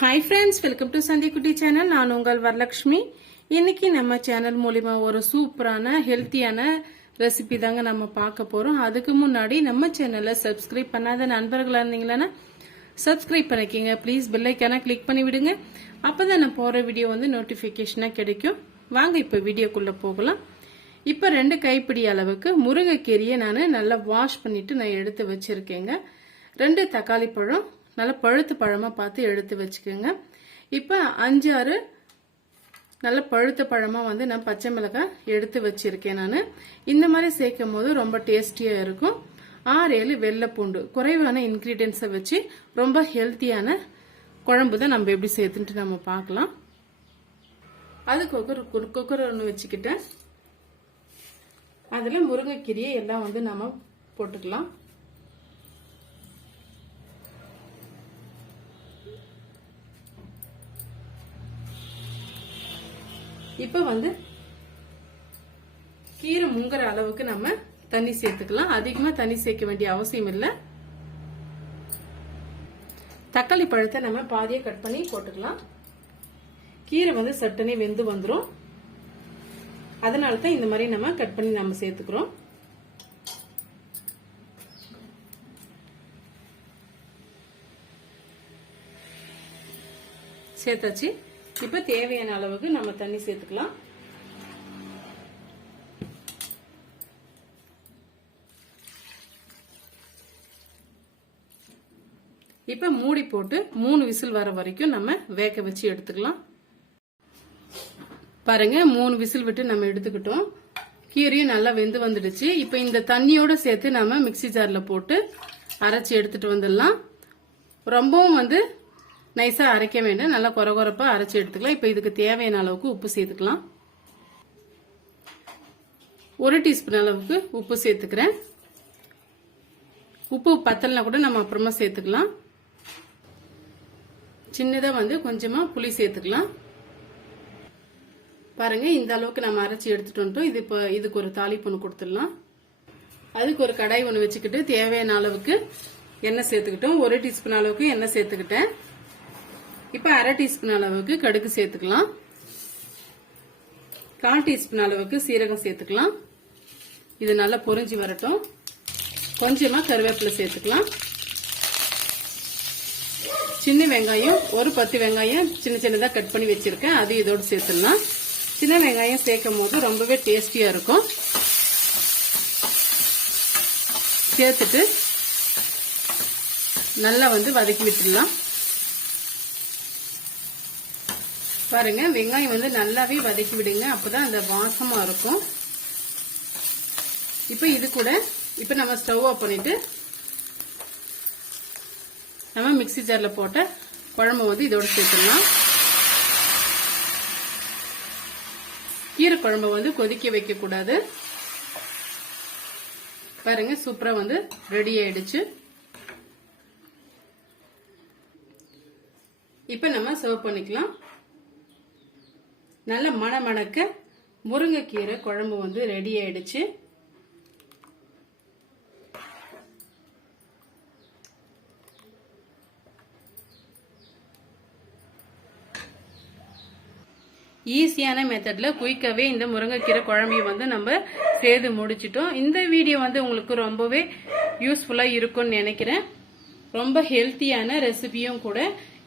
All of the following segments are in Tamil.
Hi friends welcome to Santhikutti channel நான் உங்கள் வரலட்சுமி இன்னைக்கு நம்ம சேனல் மூலிமா ஒரு சூப்பரான ஹெல்த்தியான ரெசிபி தாங்க நம்ம பார்க்க போகிறோம் அதுக்கு முன்னாடி நம்ம சேனலை சப்ஸ்கிரைப் பண்ணாத நண்பர்களாக இருந்தீங்களன்னா சப்ஸ்கிரைப் பண்ணிக்கோங்க. ப்ளீஸ் பெல்லைக்கான கிளிக் பண்ணி விடுங்க. அப்பதான் நான் போகிற வீடியோ வந்து நோட்டிஃபிகேஷனாக கிடைக்கும். வாங்க இப்போ வீடியோக்குள்ளே போகலாம். இப்போ ரெண்டு கைப்பிடி அளவுக்கு முருங்கைக்கீரையை நான் நல்லா வாஷ் பண்ணிவிட்டு நான் எடுத்து வச்சுருக்கேங்க. ரெண்டு தக்காளி பழம் நல்லா பழுத்து பழமாக பார்த்து எடுத்து வச்சுக்கோங்க. இப்போ அஞ்சு ஆறு நல்ல பழுத்த பழமாக வந்து நான் பச்சை மிளகாய் எடுத்து வச்சுருக்கேன் நான். இந்த மாதிரி சேர்க்கும் போது ரொம்ப டேஸ்டியாக இருக்கும். ஆறு ஏழு வெள்ளைப்பூண்டு. குறைவான இன்க்ரீடியன்ஸை வச்சு ரொம்ப ஹெல்த்தியான குழம்பு தான் நம்ம எப்படி சேர்த்துன்ட்டு நம்ம பார்க்கலாம். அது குக்கர் குக்கர் ஒன்று வச்சுக்கிட்டேன். அதில் முருங்கைக்கீரையை எல்லாம் வந்து நம்ம போட்டுக்கலாம். இப்போ வந்து கீரை முங்குற அளவுக்கு நம்ம தண்ணி சேர்த்துக்கலாம். அதிகமாக தண்ணி சேர்க்க வேண்டிய அவசியம் இல்லை. தக்காளி பழத்தை நம்ம பாதியை கட் பண்ணி போட்டுக்கலாம். கீரை வந்து சட்டனே வெந்து வந்துடும் அதனால தான் இந்த மாதிரி நம்ம கட் பண்ணி நம்ம சேர்த்துக்கிறோம். சேர்த்தாச்சு. இப்ப தேவையான அளவுக்கு நம்ம தண்ணி சேர்த்துக்கலாம். இப்ப மூடி போட்டு மூணு விசில் வர வரைக்கும் நம்ம வேக வச்சு எடுத்துக்கலாம். பாருங்க மூணு விசில் விட்டு நம்ம எடுத்துக்கிட்டோம். கீரையும் நல்லா வெந்து வந்துடுச்சு. இப்ப இந்த தண்ணியோட சேர்த்து நம்ம மிக்சி ஜார்ல போட்டு அரைச்சி எடுத்துட்டு வந்துடலாம். ரொம்பவும் வந்து நைஸாக அரைக்க வேண்டாம். நல்லா குறை குறைப்பா அரைச்சி எடுத்துக்கலாம். இப்போ இதுக்கு தேவையான அளவுக்கு உப்பு சேர்த்துக்கலாம். ஒரு டீஸ்பூன் அளவுக்கு உப்பு சேர்த்துக்கிறேன். உப்பு பத்தலைனா கூட நம்ம அப்புறமா சேர்த்துக்கலாம். சின்னதாக வந்து கொஞ்சமாக புளி சேர்த்துக்கலாம். பாருங்கள் இந்த அளவுக்கு நம்ம அரைச்சி எடுத்துகிட்டு வந்துட்டோம் இது இப்போ இதுக்கு ஒரு தாளிப்பு ஒன்று கொடுத்துடலாம். அதுக்கு ஒரு கடாய் ஒன்று வச்சுக்கிட்டு தேவையான அளவுக்கு எண்ணெய் சேர்த்துக்கிட்டோம். ஒரு டீஸ்பூன் அளவுக்கு எண்ணெய் சேர்த்துக்கிட்டேன். இப்போ அரை டீஸ்பூன் அளவுக்கு கடுகு சேர்த்துக்கலாம். கால் டீஸ்பூன் அளவுக்கு சீரகம் சேர்த்துக்கலாம். இது நல்லா பொரிஞ்சு வரட்டும். கொஞ்சமாக கருவேப்பிலை சேர்த்துக்கலாம். சின்ன வெங்காயம் ஒரு பத்து வெங்காயம் சின்ன சின்னதாக கட் பண்ணி வச்சுருக்கேன். அது இதோடு சேர்த்துடலாம். சின்ன வெங்காயம் சேர்க்கும் போது ரொம்பவே டேஸ்டியாக இருக்கும். சேர்த்துட்டு நல்லா வந்து வதக்கி விட்டுடலாம். பாருங்க வெங்காயம் வந்து நல்லாவே வதக்கி விடுங்க. அப்பதான் அந்த வாசமா இருக்கும். இப்ப இது கூட இப்ப நம்ம ஸ்டவ் ஆஃப் பண்ணிட்டு நம்ம மிக்சி ஜார்ல போட்ட குழம்பு வந்து இதோட சேர்த்துடலாம். கீரை குழம்பு வந்து கொதிக்க வைக்க கூடாது பாருங்க சூப்பரா வந்து ரெடி ஆயிடுச்சு. இப்ப நம்ம சர்வ் பண்ணிக்கலாம். நல்ல மணமணக்க முருங்கைக்கீரை குழம்பு வந்து ரெடி ஆயிடுச்சு. ஈஸியான மெத்தடில் குயிக்காகவே இந்த முருங்கைக்கீரை குழம்பையும் வந்து நம்ம சேர்த்து முடிச்சிட்டோம். இந்த வீடியோ வந்து உங்களுக்கு ரொம்பவே யூஸ்ஃபுல்லாக இருக்கும்னு நினைக்கிறேன். ரொம்ப ஹெல்த்தியான ரெசிபியும் கூட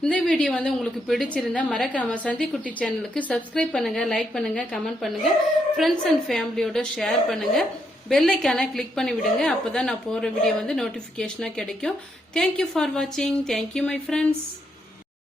இந்த வீடியோ வந்து உங்களுக்கு பிடிச்சிருந்தா மறக்காம சந்தி குட்டி சேனலுக்கு சப்ஸ்கிரைப் பண்ணுங்க லைக் பண்ணுங்க கமெண்ட் பண்ணுங்க ஃப்ரெண்ட்ஸ் அண்ட் ஃபேமிலியோட ஷேர் பண்ணுங்க. பெல்லைக்கான கிளிக் பண்ணி விடுங்க அப்பதான் நான் போற வீடியோ வந்து நோட்டிபிகேஷனா கிடைக்கும். தேங்க்யூ ஃபார் வாட்சிங் தேங்க்யூ மை ஃப்ரெண்ட்ஸ்